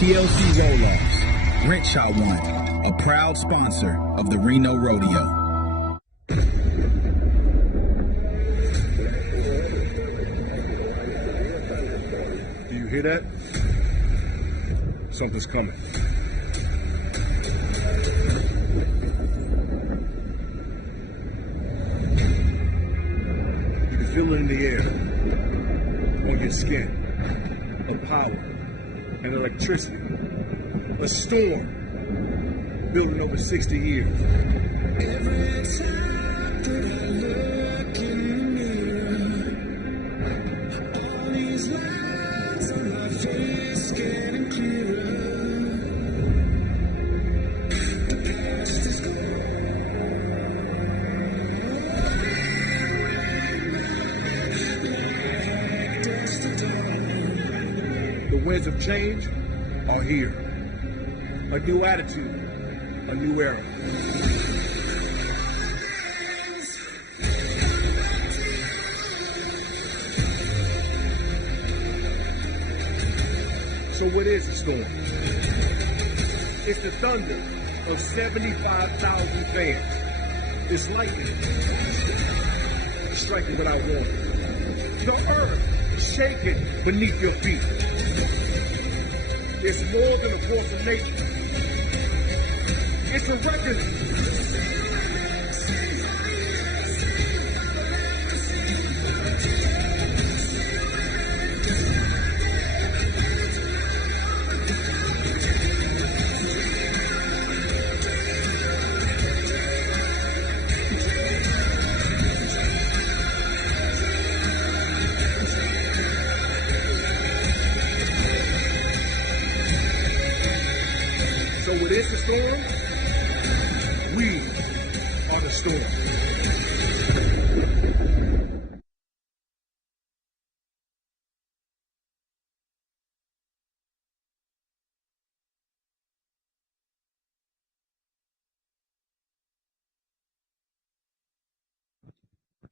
TLC Roll-Offs, Renshaw One, a proud sponsor of the Reno Rodeo. Do you hear that? Something's coming. You can feel it in the air, on your skin. A power, an electricity, a storm building over 60 years. Every time that I look in the mirror, all these lines on my face getting clearer. The past is gone. The winds of change are here. A new attitude, a new era. So what is the storm? It's the thunder of 75,000 fans. It's lightning striking without warning. The earth shaking beneath your feet. It's more than a force of nature. It's a reckoning. So it is the storm. We are the storm.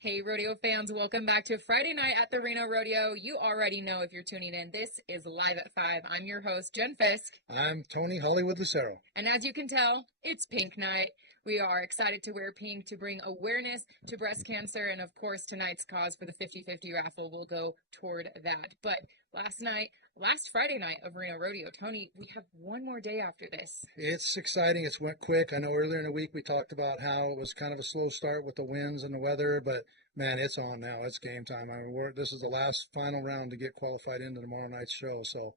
Hey rodeo fans, welcome back to Friday night at the Reno Rodeo. You already know if you're tuning in, this is Live at 5. I'm your host, Jen Fisk. I'm Tony Hollywood Lucero. And as you can tell, it's pink night. We are excited to wear pink to bring awareness to breast cancer. And of course, tonight's cause for the 50-50 raffle will go toward that. But last Friday night of Reno Rodeo, Tony, we have one more day after this. It's exciting. It's went quick. I know earlier in the week we talked about how it was kind of a slow start with the winds and the weather, but man, it's on now. It's game time. I mean, this is the last final round to get qualified into tomorrow night's show. So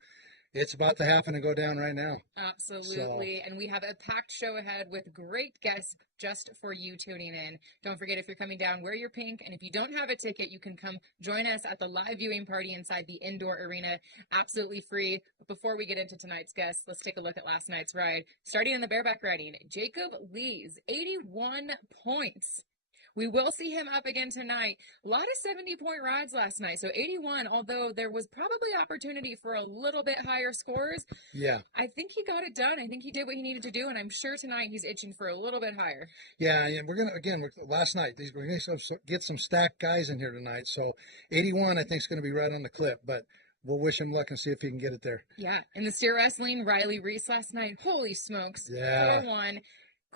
it's about to happen and go down right now. Absolutely. And we have a packed show ahead with great guests just for you tuning in. Don't forget, if you're coming down, wear your pink. And if you don't have a ticket, you can come join us at the live viewing party inside the indoor arena. Absolutely free. But before we get into tonight's guests, let's take a look at last night's ride. Starting in the bareback riding, Jacob Lees, 81 points. We will see him up again tonight. A lot of 70-point rides last night. So 81, although there was probably opportunity for a little bit higher scores. Yeah. I think he got it done. I think he did what he needed to do, and I'm sure tonight he's itching for a little bit higher. Yeah, and we're going to, last night, we're going to get some stacked guys in here tonight. So 81, I think, is going to be right on the clip, but we'll wish him luck and see if he can get it there. Yeah. In the steer wrestling, Riley Reese last night, holy smokes. Yeah. 4-1,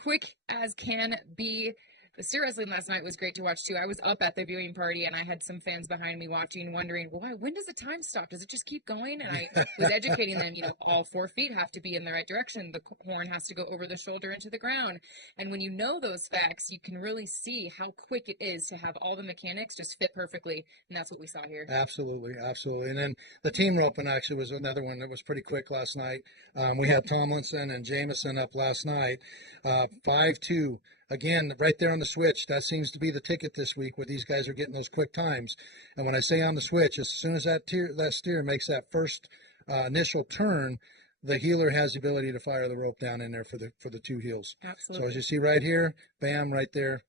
quick as can be. The steer wrestling last night was great to watch, too. I was up at the viewing party, and I had some fans behind me watching, wondering, why? When does the time stop? Does it just keep going? And I was educating them, all 4 feet have to be in the right direction. The horn has to go over the shoulder into the ground. And when you know those facts, you can really see how quick it is to have all the mechanics just fit perfectly, and that's what we saw here. Absolutely, absolutely. And then the team roping actually was another one that was pretty quick last night. We had Tomlinson and Jameson up last night, 5-2. Again, right there on the switch, that seems to be the ticket this week where these guys are getting those quick times. And when I say on the switch, as soon as that steer makes that first initial turn, the heeler has the ability to fire the rope down in there for the 2 heels. Absolutely. So as you see right here, bam, right there,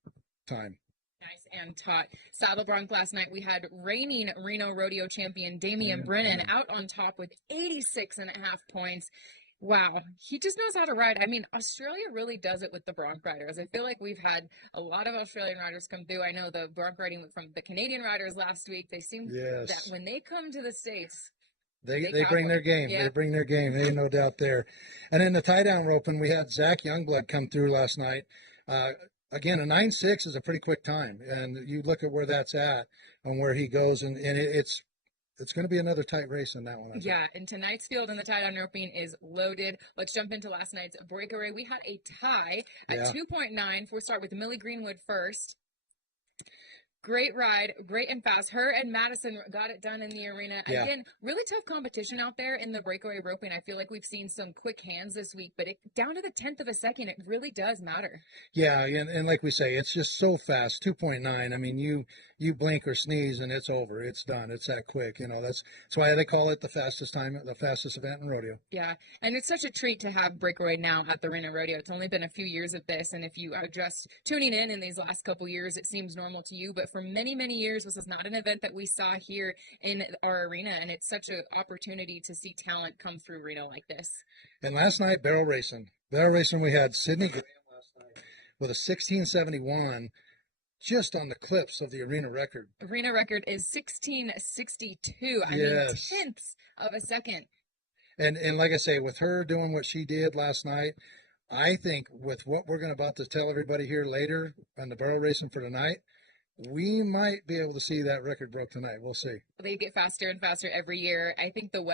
time. Nice and taut. Saddle bronc last night, we had reigning Reno Rodeo champion Damian Brennan out on top with 86.5 points. Wow, he just knows how to ride. I mean, Australia really does it with the bronc riders. I feel like we've had a lot of Australian riders come through. I know the bronc riding from the Canadian riders last week. They seem that when they come to the States, They bring their game. Yeah. They bring their game. Ain't no doubt there. And in the tie down roping, we had Zach Youngblood come through last night. Again, a 9.6 is a pretty quick time, and you look at where that's at and where he goes, and it's going to be another tight race in that one. I think. Yeah, and tonight's field in the tie-down roping is loaded. Let's jump into last night's breakaway. We had a tie at 2.9. We'll start with Millie Greenwood first. Great ride, great and fast. Her and Madison got it done in the arena. Yeah. Again, really tough competition out there in the breakaway roping. I feel like we've seen some quick hands this week, but down to the 10th of a second, it really does matter. Yeah, and like we say, it's just so fast. 2.9. I mean, you blink or sneeze and it's over. It's done. It's that quick. That's why they call it the fastest event in rodeo. Yeah, and it's such a treat to have breakaway now at the Reno Rodeo. It's only been a few years of this, and if you are just tuning in these last couple years, it seems normal to you, but for many, many years, this is not an event that we saw here in our arena, and it's such an opportunity to see talent come through Reno like this. And last night, barrel racing, we had Sydney Graham last night with a 1671, just on the clips of the arena record. Arena record is 1662. I mean, tenths of a second. And like I say, with her doing what she did last night, I think with what we're about to tell everybody here later on the barrel racing for tonight, we might be able to see that record broke tonight. We'll see. They get faster and faster every year. I think the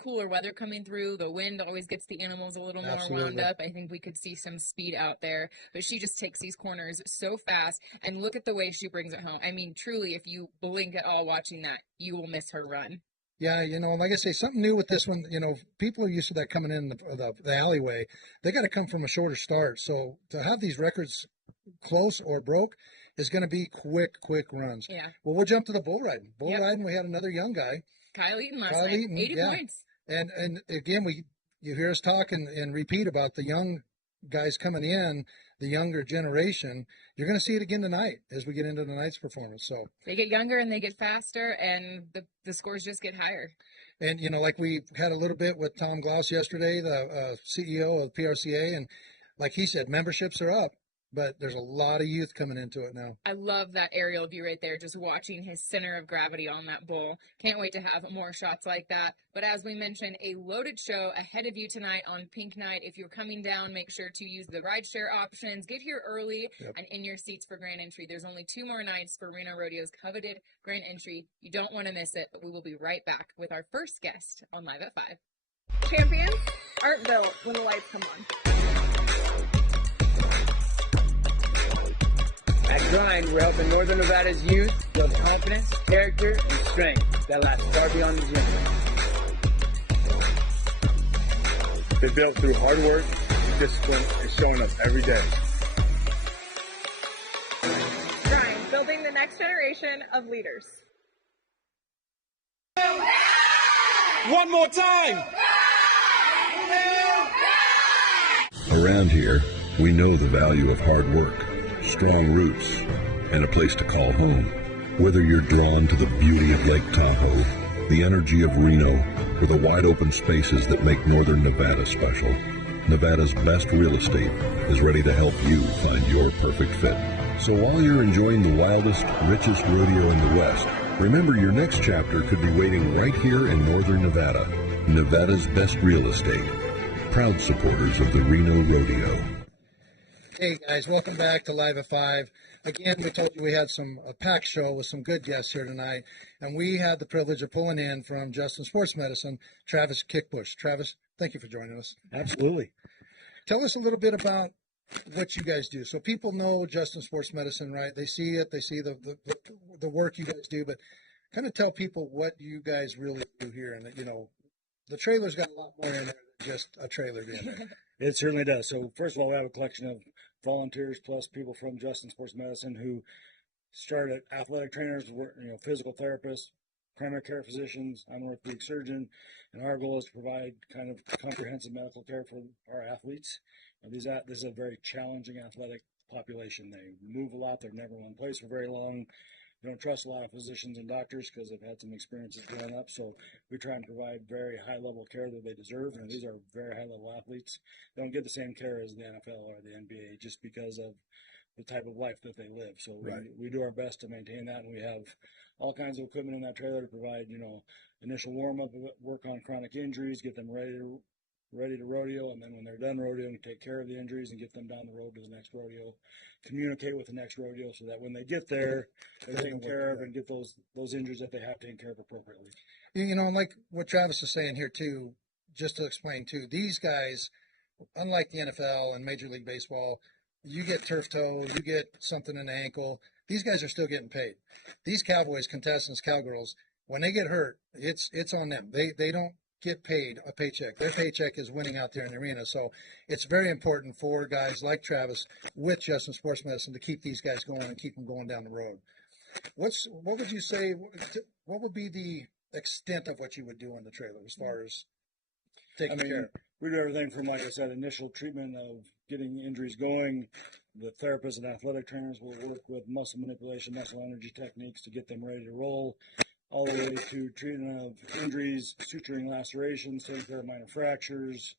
cooler weather coming through, the wind always gets the animals a little more wound up. I think we could see some speed out there. But she just takes these corners so fast. And look at the way she brings it home. I mean, truly, if you blink at all watching that, you will miss her run. Yeah, like I say, something new with this one. People are used to that coming in the alleyway. They got to come from a shorter start. So to have these records close or broke is going to be quick runs. Yeah. Well, we'll jump to the bull riding. Riding, we had another young guy. Kyle Eaton last night, 80 points. And again, you hear us talk and repeat about the young guys coming in, the younger generation. You're going to see it again tonight as we get into tonight's performance. So they get younger and they get faster, and the scores just get higher. And, like we had a little bit with Tom Glaus yesterday, the CEO of PRCA, and like he said, memberships are up. But there's a lot of youth coming into it now. I love that aerial view right there, just watching his center of gravity on that bull. Can't wait to have more shots like that. But as we mentioned, a loaded show ahead of you tonight on Pink Night. If you're coming down, make sure to use the rideshare options. Get here early and in your seats for Grand Entry. There's only 2 more nights for Reno Rodeo's coveted Grand Entry. You don't want to miss it, but we will be right back with our first guest on Live at 5. Champions aren't built when the lights come on. At Grind, we're helping Northern Nevada's youth build confidence, character, and strength that lasts far beyond the gym. They're built through hard work, discipline, and showing up every day. Grind, building the next generation of leaders. One more time! Around here, we know the value of hard work, strong roots, and a place to call home. Whether you're drawn to the beauty of Lake Tahoe, the energy of Reno, or the wide open spaces that make Northern Nevada special, Nevada's best real estate is ready to help you find your perfect fit. So while you're enjoying the wildest, richest rodeo in the West, remember your next chapter could be waiting right here in Northern Nevada. Nevada's best real estate. Proud supporters of the Reno Rodeo. Hey guys, welcome back to Live at 5. Again, we told you we had a packed show with some good guests here tonight, and we had the privilege of pulling in from Justin Sports Medicine, Travis Kickbush. Travis, thank you for joining us. Absolutely. Tell us a little bit about what you guys do. So people know Justin Sports Medicine, right? They see it, they see the work you guys do, but kind of tell people what you guys really do here, and the trailer's got a lot more in there than just a trailer being there. It certainly does. So first of all, we have a collection of volunteers plus people from Justin Sports Medicine who started athletic trainers, physical therapists, primary care physicians. I'm an orthopedic surgeon, and our goal is to provide kind of comprehensive medical care for our athletes. This is a very challenging athletic population. They move a lot. They're never in one place for very long. We don't trust a lot of physicians and doctors because they've had some experiences growing up. So we try and provide very high-level care that they deserve. And these are very high-level athletes. They don't get the same care as the NFL or the NBA just because of the type of life that they live. So Right. we do our best to maintain that, and we have all kinds of equipment in that trailer to provide, initial warm up, work on chronic injuries, get them ready to rodeo, and then when they're done rodeoing, take care of the injuries and get them down the road to the next rodeo. Communicate with the next rodeo so that when they get there, they're taken care of and get those injuries that they have taken care of appropriately. Like what Travis is saying here too, just to explain too, these guys, unlike the NFL and Major League Baseball, you get turf toe, you get something in the ankle. These guys are still getting paid. These cowboys, contestants, cowgirls, when they get hurt, it's on them. They don't get paid a paycheck. Their paycheck is winning out there in the arena. So it's very important for guys like Travis with Justin Sports Medicine to keep these guys going and keep them going down the road. What would you say? What would be the extent of what you would do in the trailer as far as taking care? We do everything from, like I said, initial treatment of getting injuries going. The therapists and athletic trainers will work with muscle manipulation, muscle energy techniques to get them ready to roll, all the way to treatment of injuries, suturing lacerations, taking care of minor fractures,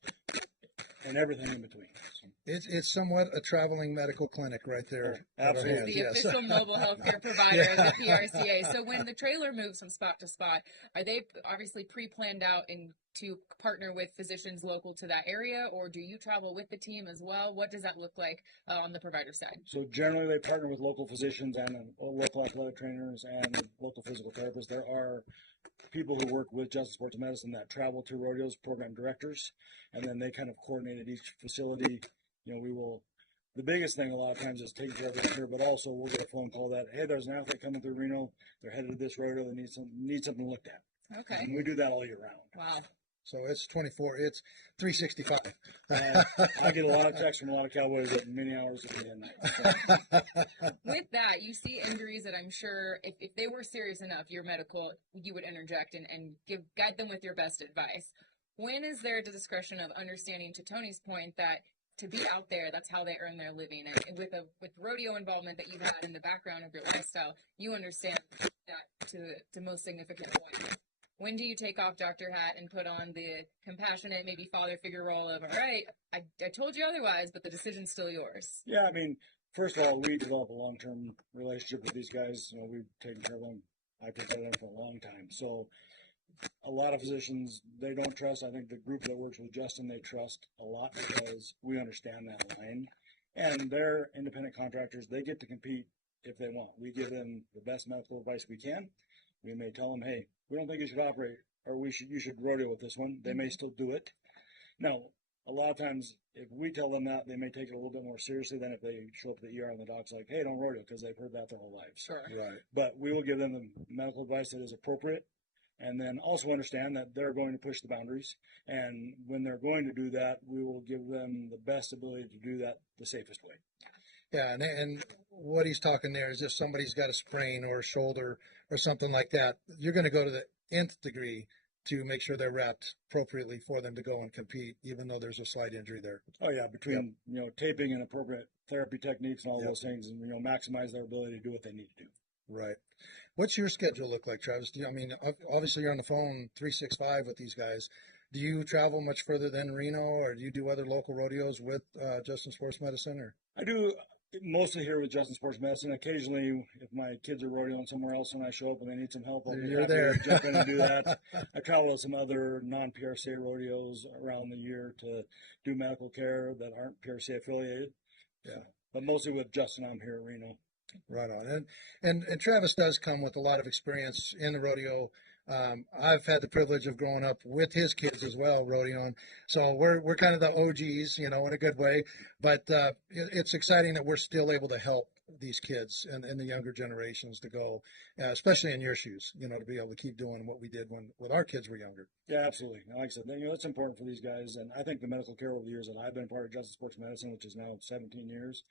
and everything in between. So, It's somewhat a traveling medical clinic right there. Absolutely. The official mobile healthcare provider of the PRCA. So when the trailer moves from spot to spot, are they obviously pre-planned out and to partner with physicians local to that area, or do you travel with the team as well? What does that look like on the provider side? So generally they partner with local physicians and local athletic trainers and local physical therapists. There are people who work with Justin Sports Medicine that travel to rodeos, program directors, and then they kind of coordinate at each facility. The biggest thing a lot of times is taking care of it here, but also we'll get a phone call that, hey, there's an athlete coming through Reno, they're headed to this rodeo, they need something looked at. Okay. And we do that all year round. Wow. So it's 365. I get a lot of texts from a lot of cowboys at many hours of the day and night. With that, you see injuries that I'm sure if they were serious enough, your medical, you would interject and guide them with your best advice. When is there the discretion of understanding, to Tony's point, that to be out there, that's how they earn their living? And with rodeo involvement that you've had in the background of your lifestyle, you understand that to most significant point. When do you take off Dr. Hat and put on the compassionate, maybe father figure role of, all right, I told you otherwise, but the decision's still yours? Yeah, first of all, we develop a long-term relationship with these guys. We've taken care of them. I've taken care of them for a long time. So a lot of physicians, they don't trust. I think the group that works with Justin, they trust a lot because we understand that line. And they're independent contractors. They get to compete if they want. We give them the best medical advice we can. We may tell them, hey, we don't think you should operate, or you should rodeo with this one. They may still do it. Now, a lot of times, if we tell them that, they may take it a little bit more seriously than if they show up at the ER and the doc's like, hey, don't rodeo, because they've heard that their whole lives. Sure. Right. But we will give them the medical advice that is appropriate, and then also understand that they're going to push the boundaries. And when they're going to do that, we will give them the best ability to do that the safest way. Yeah, and what he's talking there is if somebody's got a sprain or a shoulder or something like that, you're going to go to the nth degree to make sure they're wrapped appropriately for them to go and compete, even though there's a slight injury there. Oh yeah, between taping and appropriate therapy techniques and all those things, and maximize their ability to do what they need to do. Right. What's your schedule look like, Travis? Obviously you're on the phone 365 with these guys. Do you travel much further than Reno, or do you do other local rodeos with Justin Sports Medicine? Or I do mostly here with Justin Sports Medicine. Occasionally, if my kids are rodeoing somewhere else and I show up and they need some help, I'll jump in and do that. I travel to some other non-PRCA rodeos around the year to do medical care that aren't PRCA affiliated. Yeah, but mostly with Justin, I'm here at Reno. Right on. And Travis does come with a lot of experience in the rodeo. I've had the privilege of growing up with his kids as well, rodeoing. So we're kind of the OGs, in a good way. But it's exciting that we're still able to help these kids and the younger generations to go, especially in your shoes, to be able to keep doing what we did when our kids were younger. Yeah, absolutely. Like I said, that's important for these guys. And I think the medical care over the years that I've been part of Justin Sports Medicine, which is now 17 years,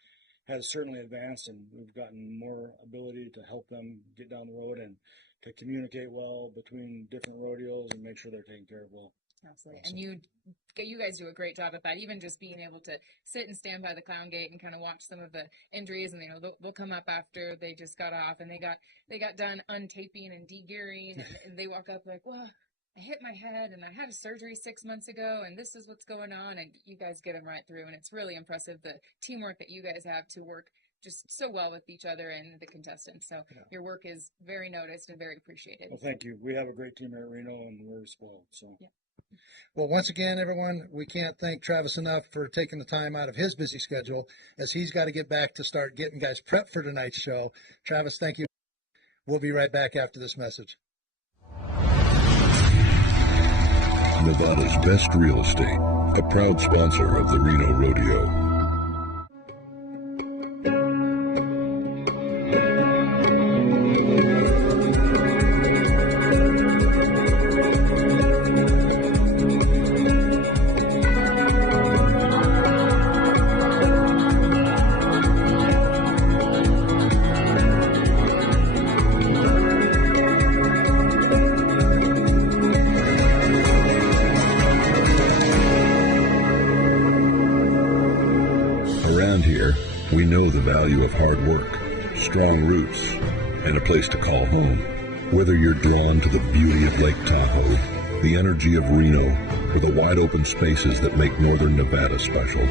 has certainly advanced, and we've gotten more ability to help them get down the road and to communicate well between different rodeos and make sure they're taken care of well. Absolutely. And you guys do a great job at that, even just being able to sit and stand by the clown gate and kind of watch some of the injuries, and they'll come up after they just got off and they got done untaping and de-gearing, and they walk up like, well, I hit my head and I had a surgery 6 months ago and this is what's going on, and you guys get them right through, and it's really impressive the teamwork that you guys have to work just so well with each other and the contestants. So your work is very noticed and very appreciated. Well, thank you. We have a great team here at Reno, and we're spoiled. So. Yeah. Well, once again, everyone, we can't thank Travis enough for taking the time out of his busy schedule as he's got to get back to start getting guys prepped for tonight's show. Travis, thank you. We'll be right back after this message. Nevada's best real estate, a proud sponsor of the Reno Rodeo. Around here, we know the value of hard work, strong roots, and a place to call home. Whether you're drawn to the beauty of Lake Tahoe, the energy of Reno, or the wide open spaces that make northern Nevada special,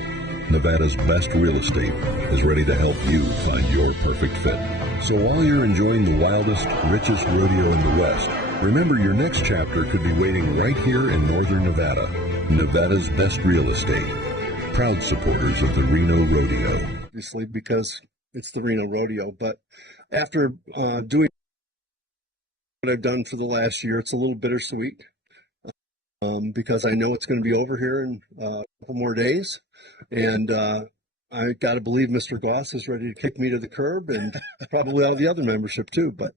Nevada's best real estate is ready to help you find your perfect fit. So while you're enjoying the wildest, richest rodeo in the West, remember your next chapter could be waiting right here in northern Nevada. Nevada's best real estate. Proud supporters of the Reno Rodeo. Obviously, because it's the Reno Rodeo. But after doing what I've done for the last year, it's a little bittersweet because I know it's going to be over here in a couple more days. And I got to believe Mr. Goss is ready to kick me to the curb, and probably all the other membership too. But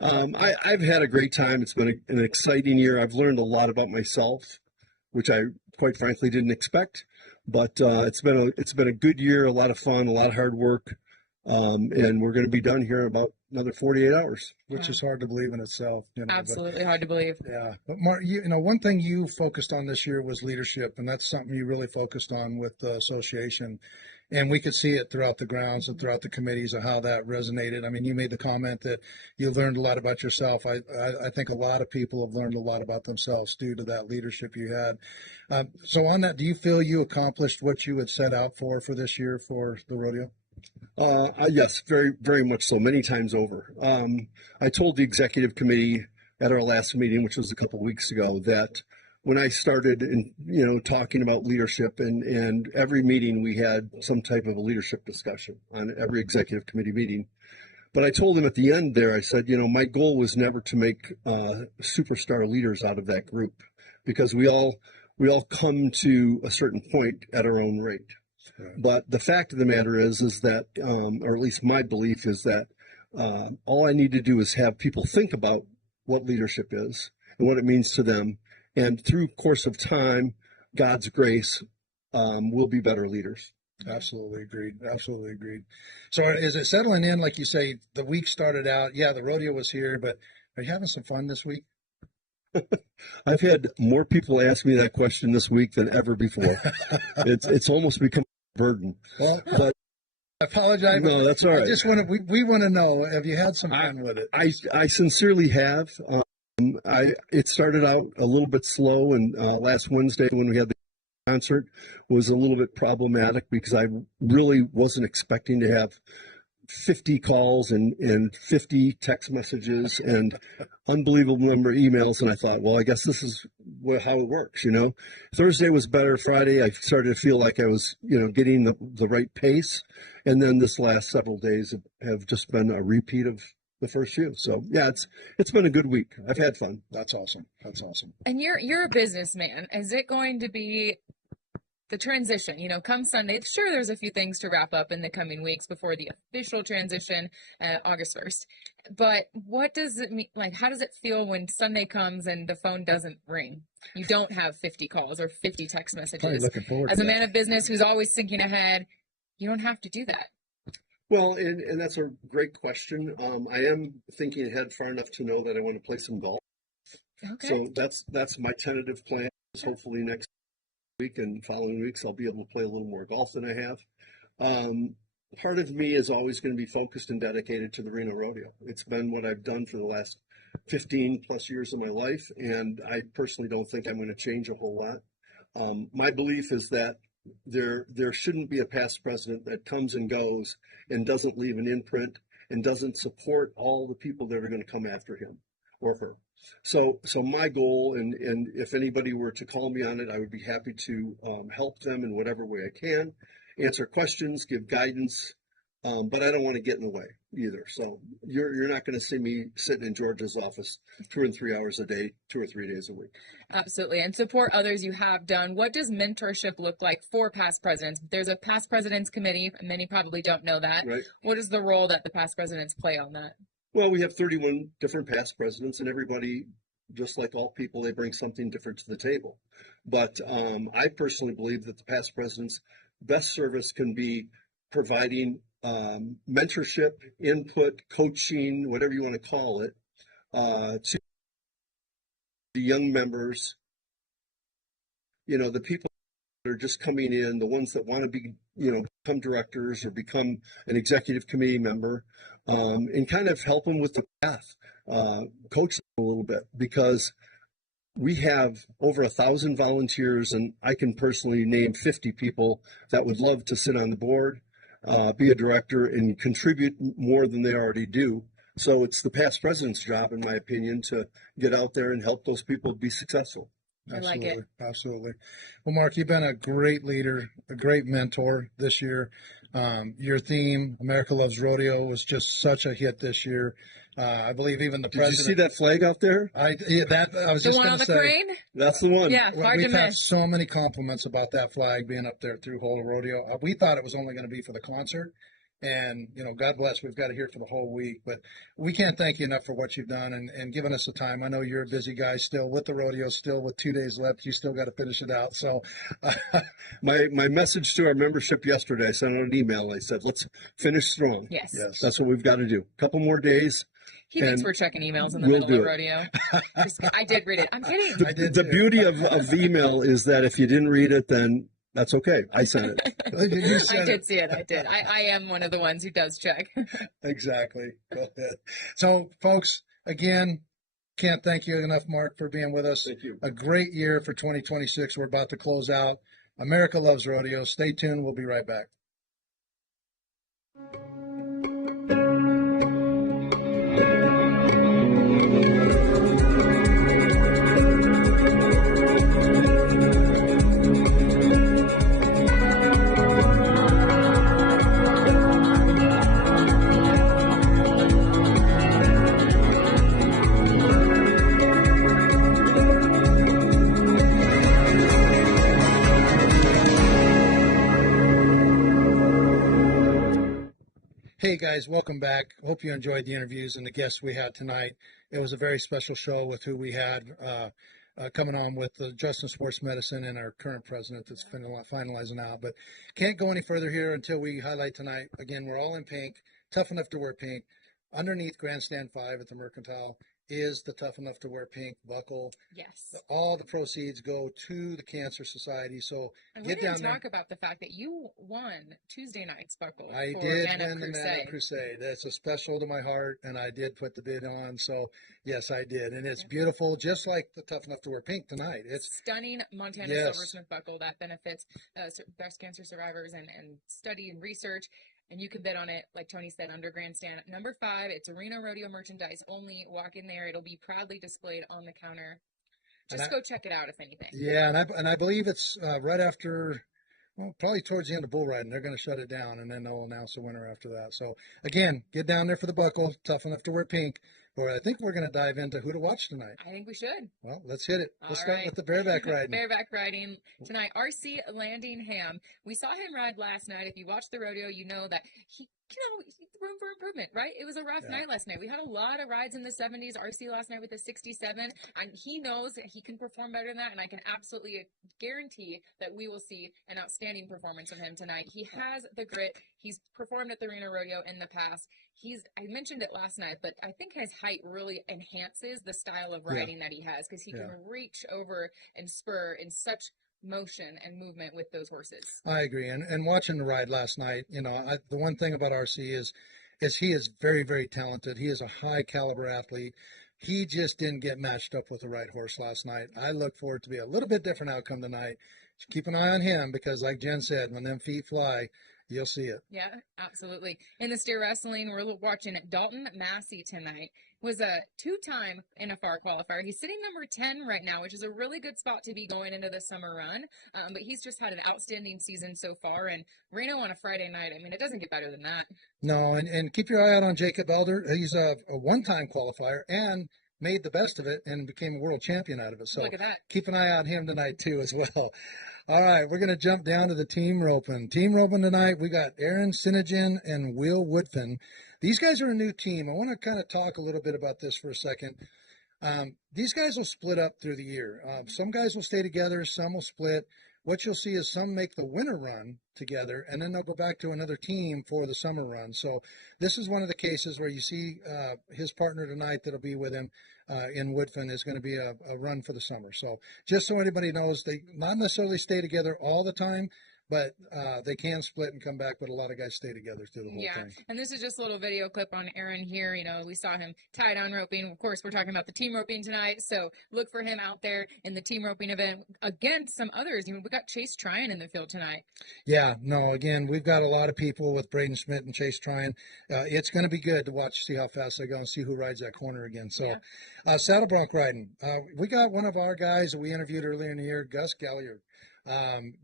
I've had a great time. It's been an exciting year. I've learned a lot about myself, which I quite frankly didn't expect. But it's been a good year, a lot of fun, a lot of hard work, and we're going to be done here in about another 48 hours. Which is hard to believe in itself. Absolutely hard to believe. Yeah, but Mark, one thing you focused on this year was leadership, and that's something you really focused on with the association. And we could see it throughout the grounds and throughout the committees of how that resonated. I mean, you made the comment that you learned a lot about yourself. I think a lot of people have learned a lot about themselves due to that leadership you had. So on that, do you feel you accomplished what you had set out for this year for the rodeo? Yes, very, very much so, many times over. I told the executive committee at our last meeting, which was a couple of weeks ago, that when I started talking about leadership, and every meeting we had some type of a leadership discussion on every executive committee meeting. But I told him at the end there, I said, my goal was never to make superstar leaders out of that group, because we all come to a certain point at our own rate. Right. But the fact of the matter is that, or at least my belief is that all I need to do is have people think about what leadership is and what it means to them. And through course of time, God's grace, we'll be better leaders. Absolutely agreed. Absolutely agreed. So is it settling in, like you say, the week started out, the rodeo was here, but are you having some fun this week? I've had more people ask me that question this week than ever before. It's almost become a burden. Well, but I apologize. No, that's all right. I just want to, we want to know, have you had some fun with it? I sincerely have. It started out a little bit slow, and last Wednesday when we had the concert was a little bit problematic because I really wasn't expecting to have 50 calls and 50 text messages and unbelievable number of emails. And I thought, well, I guess this is how it works, Thursday was better. Friday, I started to feel like I was, getting the right pace. And then this last several days have just been a repeat of the first few. So yeah, it's been a good week. I've had fun. That's awesome. That's awesome. And you're a businessman. Is it going to be the transition, come Sunday? Sure, there's a few things to wrap up in the coming weeks before the official transition, August 1st. But what does it mean? Like, how does it feel when Sunday comes and the phone doesn't ring? You don't have 50 calls or 50 text messages. Looking forward As to a man that. of business who's always thinking ahead, you don't have to do that. Well, and that's a great question. I am thinking ahead far enough to know that I want to play some golf. Okay. So that's my tentative plan. Hopefully next week and following weeks I'll be able to play a little more golf than I have. Part of me is always going to be focused and dedicated to the Reno Rodeo. It's been what I've done for the last 15 plus years of my life, and I personally don't think I'm going to change a whole lot. My belief is that there shouldn't be a past president that comes and goes and doesn't leave an imprint and doesn't support all the people that are going to come after him or her. So my goal, and if anybody were to call me on it, I would be happy to help them in whatever way I can, answer questions, give guidance, but I don't want to get in the way either. So you're not going to see me sitting in George's office 2 and 3 hours a day, 2 or 3 days a week. Absolutely. And support others you have done. What does mentorship look like for past presidents? There's a past presidents committee. Many probably don't know that. Right. What is the role that the past presidents play on that? Well, we have 31 different past presidents, and everybody, just like all people, they bring something different to the table. But I personally believe that the past presidents' best service can be providing mentorship, input, coaching, whatever you want to call it, to the young members, the people that are just coming in, the ones that want to be, become directors or become an executive committee member, and kind of help them with the path, coach them a little bit, because we have over 1,000 volunteers, and I can personally name 50 people that would love to sit on the board, be a director, and contribute more than they already do. So it's the past president's job, in my opinion, to get out there and help those people be successful. Absolutely. I like it. Absolutely. Well, Mark, you've been a great leader, a great mentor this year. Your theme, America Loves Rodeo, was just such a hit this year. I believe even the president. Did you see that flag out there? I was The just one going on to the say. crane? That's the one. Yeah, hard to We've had miss. so many compliments about that flag being up there through whole rodeo. We thought it was only going to be for the concert, and God bless, we've got it here for the whole week. But we can't thank you enough for what you've done and giving us the time. I know you're a busy guy still with the rodeo, still with 2 days left. You still got to finish it out. So, My message to our membership yesterday, I sent out an email. I said, let's finish strong. Yes. That's what we've got to do. A couple more days. He thinks And we're checking emails in the we'll middle do of it. rodeo. I did read it. I'm kidding. The beauty of the email is that if you didn't read it, then that's okay. I sent it. You I said did see it. I did. I am one of the ones who does check. Exactly. Go ahead. So, folks, again, can't thank you enough, Mark, for being with us. Thank you. A great year for 2026. We're about to close out. America Loves Rodeo. Stay tuned. We'll be right back. Hey guys, welcome back. Hope you enjoyed the interviews and the guests we had tonight. It was a very special show with who we had coming on with the Justin Sports Medicine and our current president that's finalizing out. But can't go any further here until we highlight tonight. Again, we're all in pink, tough enough to wear pink. Underneath Grandstand 5 at the Mercantile is the Tough Enough to Wear Pink buckle. Yes. All the proceeds go to the Cancer Society. So And get we're down going to there. talk about the fact that you won Tuesday night's buckle I for did Man Up win the Man Up Crusade. Crusade. That's a special to my heart, and I did put the bid on. So, yes, I did. And it's beautiful, just like the Tough Enough to Wear Pink tonight. It's Stunning Montana Yes. Silversmith buckle that benefits breast cancer survivors and study and research. And you can bid on it, like Tony said, under Grandstand. Number 5, it's Reno Rodeo merchandise only. Walk in there. It'll be proudly displayed on the counter. Just go check it out, if anything. Yeah, and I believe it's right after, well, probably towards the end of bull riding. They're going to shut it down, and then they'll announce the winner after that. So, again, get down there for the buckle. Tough Enough to Wear Pink. But I think we're going to dive into who to watch tonight. I think we should. Well, let's hit it. Let's All start right. with the bareback riding. Bareback riding tonight. RC Landingham. We saw him ride last night. If you watched the rodeo, you know that he, room for improvement, right? It was a rough night last night. We had a lot of rides in the 70s. RC last night with a 67, and he knows that he can perform better than that, and I can absolutely guarantee that we will see an outstanding performance of him tonight. He has the grit. He's performed at the Reno Rodeo in the past. I mentioned it last night, but I think his height really enhances the style of riding that he has, because he can reach over and spur in such motion and movement with those horses. I agree. And watching the ride last night, the one thing about RC is he is very, very talented. He is a high caliber athlete. He just didn't get matched up with the right horse last night. I look for it to be a little bit different outcome tonight. keep an eye on him because, like Jen said, when them feet fly, you'll see it. Yeah, absolutely. In the steer wrestling, we're watching Dalton Massey tonight. Was a two-time NFR qualifier. He's sitting number 10 right now, which is a really good spot to be going into the summer run. But he's just had an outstanding season so far. And Reno on a Friday night, I mean, it doesn't get better than that. No, and keep your eye out on Jacob Elder. He's a one-time qualifier and made the best of it and became a world champion out of it. So look at that. Keep an eye on him tonight too as well. All right, we're going to jump down to the team roping. Team roping tonight, we got Aaron Sinigen and Will Woodfin. These guys are a new team. I want to kind of talk a little bit about this for a second. These guys will split up through the year. Some guys will stay together, some will split. What you'll see is some make the winter run together, and then they'll go back to another team for the summer run. So this is one of the cases where you see his partner tonight that'll be with him in Woodfin is going to be a run for the summer. So just so anybody knows, they not necessarily stay together all the time, but they can split and come back, but a lot of guys stay together through the whole thing. And this is just a little video clip on Aaron here. You know, we saw him tie down roping. Of course, we're talking about the team roping tonight, so look for him out there in the team roping event against some others. You know, we got Chase Tryon in the field tonight. Yeah, no, again, we've got a lot of people with Braden Schmidt and Chase Tryon. It's going to be good to watch, see how fast they go and see who rides that corner again. So, saddle bronc riding. We got one of our guys that we interviewed earlier in the year, Gus Galliard.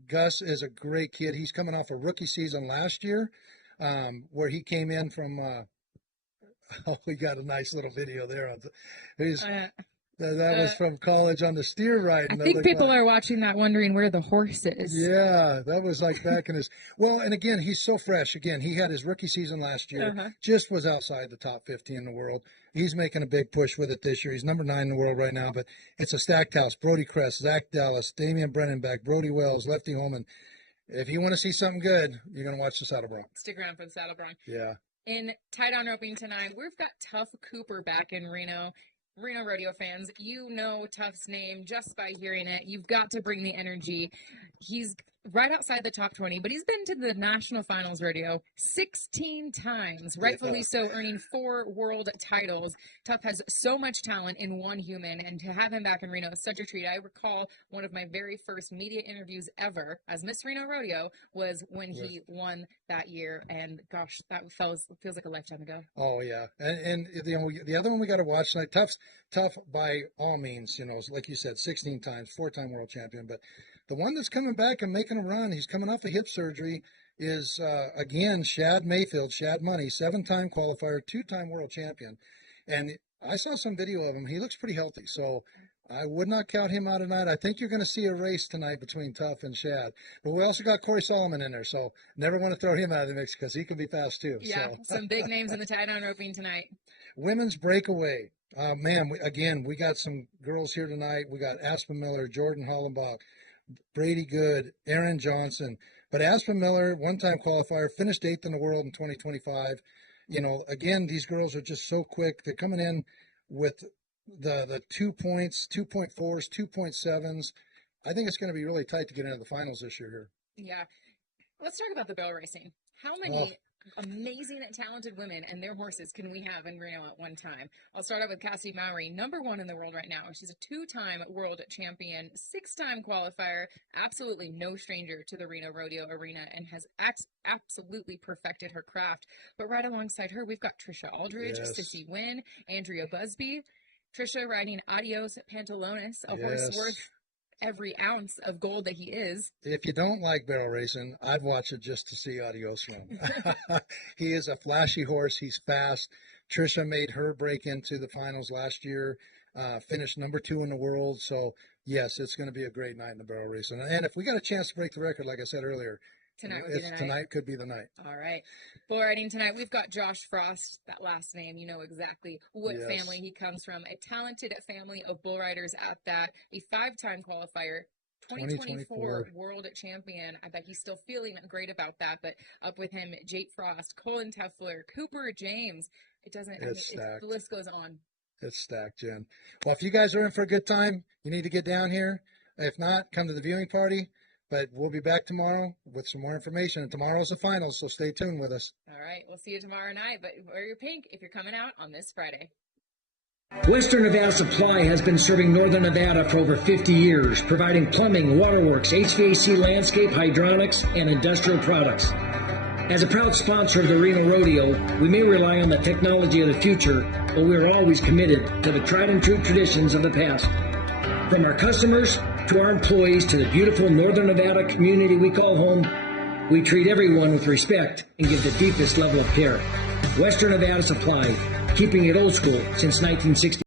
Gus is a great kid. He's coming off a rookie season last year, where he came in from, we got a nice little video there. That was from college on the steer ride. I think people are watching that wondering where the horse is. Yeah, that was like back in his, well, and again, he's so fresh. Again, he had his rookie season last year, just was outside the top 50 in the world. He's making a big push with it this year. He's number 9 in the world right now, but it's a stacked house. Brody Kress, Zach Dallas, Damian Brennenbeck, Brody Wells, Lefty Holman. If you want to see something good, you're going to watch the saddle bronc. Stick around for the saddle bronc. Yeah. In tie-down roping tonight, we've got Tough Cooper back in Reno. Reno Rodeo fans, you know Tough's name just by hearing it. You've got to bring the energy. He's right outside the top 20, but he's been to the national finals rodeo 16 times, rightfully so, earning 4 world titles. Tough has so much talent in one human, and to have him back in Reno is such a treat. I recall one of my very first media interviews ever as Miss Reno Rodeo was when he won that year, and gosh, that feels like a lifetime ago. Oh yeah, and you know, the other one we got to watch tonight. Tough by all means, you know, like you said, 16 times, 4-time world champion, but the one that's coming back and making a run, he's coming off a hip surgery, is, again, Shad Mayfield, Shad Money, 7-time qualifier, 2-time world champion. And I saw some video of him. He looks pretty healthy, so I would not count him out tonight. I think you're going to see a race tonight between Tough and Shad. But we also got Corey Solomon in there, so never want to throw him out of the mix because he can be fast too. Yeah, so. Some big names in the tie-down roping tonight. Women's breakaway. Man, we got some girls here tonight. We got Aspen Miller, Jordan Hollenbach, Brady Good, Aaron Johnson. But Aspen Miller, 1-time qualifier, finished 8th in the world in 2025. You know, again, these girls are just so quick. They're coming in with the 2 points, 2.4s, 2.7s. I think it's going to be really tight to get into the finals this year here. Yeah. Let's talk about the barrel racing. How many amazing and talented women and their horses can we have in Reno at one time? I'll start out with Cassie Mowry, number 1 in the world right now. She's a 2-time world champion, 6-time qualifier, absolutely no stranger to the Reno Rodeo arena, and has absolutely perfected her craft. But right alongside her, we've got Trisha Aldridge, Sissy Wynn, Andrea Busby. Trisha riding Adios Pantalones, a horse worth every ounce of gold that he is. If you don't like barrel racing, I'd watch it just to see Adios run. He is a flashy horse. He's fast. Trisha made her break into the finals last year, finished number 2 in the world. So, yes, it's going to be a great night in the barrel racing. And if we got a chance to break the record, like I said earlier, tonight could be the night. All right. Bull riding tonight, we've got Josh Frost. That last name, you know exactly what family he comes from. A talented family of bull riders at that. A 5-time qualifier. 2024 world champion. I bet he's still feeling great about that. But up with him, Jake Frost, Colin Teffler, Cooper James. The list goes on. It's stacked, Jen. Well, if you guys are in for a good time, you need to get down here. If not, come to the viewing party. But we'll be back tomorrow with some more information. And tomorrow's the finals, so stay tuned with us. All right. We'll see you tomorrow night. But wear your pink if you're coming out on this Friday. Western Nevada Supply has been serving Northern Nevada for over 50 years, providing plumbing, waterworks, HVAC, landscape, hydronics, and industrial products. As a proud sponsor of the Reno Rodeo, we may rely on the technology of the future, but we are always committed to the tried and true traditions of the past. From our customers to our employees to the beautiful Northern Nevada community we call home, we treat everyone with respect and give the deepest level of care. Western Nevada Supply, keeping it old school since 1960.